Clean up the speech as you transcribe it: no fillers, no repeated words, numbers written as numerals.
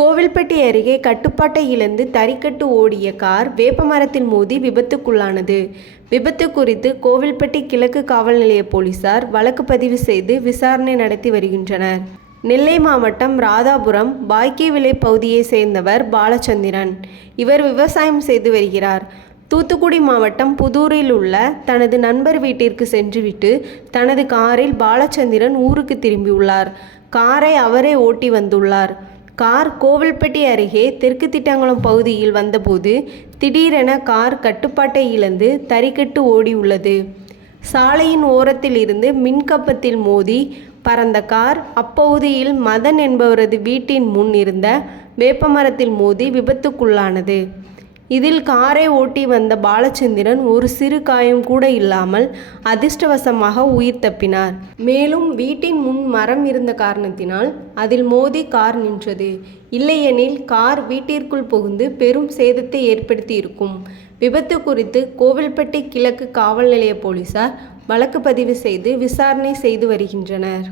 கோவில்பட்டி அருகே கட்டுப்பாட்டை இழந்து தறிக்கட்டு ஓடிய கார் வேப்பமரத்தில் மோதி விபத்துக்குள்ளானது. விபத்து குறித்து கோவில்பட்டி கிழக்கு காவல் நிலைய போலீசார் வழக்கு பதிவு செய்து விசாரணை நடத்தி வருகின்றனர். நெல்லை மாவட்டம் ராதாபுரம் பாய்க்கிவிளை பகுதியை சேர்ந்தவர் பாலச்சந்திரன். இவர் விவசாயம் செய்து வருகிறார். தூத்துக்குடி மாவட்டம் புதூரில் உள்ள தனது நண்பர் வீட்டிற்கு சென்றுவிட்டு தனது காரில் பாலச்சந்திரன் ஊருக்கு திரும்பியுள்ளார். காரை அவரே ஓட்டி வந்துள்ளார். கார் கோவில்பட்டி அருகே தெற்கு திட்டங்குளம் பகுதியில் வந்தபோது திடீரென கார் கட்டுப்பாட்டை இழந்து தறிக்கட்டு ஓடியுள்ளது. சாலையின் ஓரத்தில் இருந்து மின்கம்பத்தில் மோதி பறந்த கார் அப்பகுதியில் மதன் என்பவரது வீட்டின் முன் இருந்த வேப்பமரத்தில் மோதி விபத்துக்குள்ளானது. இதில் காரை ஓட்டி வந்த பாலச்சந்திரன் ஒரு சிறு காயம் கூட இல்லாமல் அதிர்ஷ்டவசமாக உயிர் தப்பினார். மேலும் வீட்டின் முன் மரம் இருந்த காரணத்தினால் அதில் மோதி கார் நின்றது. இல்லையெனில் கார் வீட்டிற்குள் புகுந்து பெரும் சேதத்தை ஏற்படுத்தி இருக்கும். விபத்து குறித்து கோவில்பட்டி கிழக்கு காவல் நிலைய போலீசார் வழக்கு பதிவு செய்து விசாரணை செய்து வருகின்றனர்.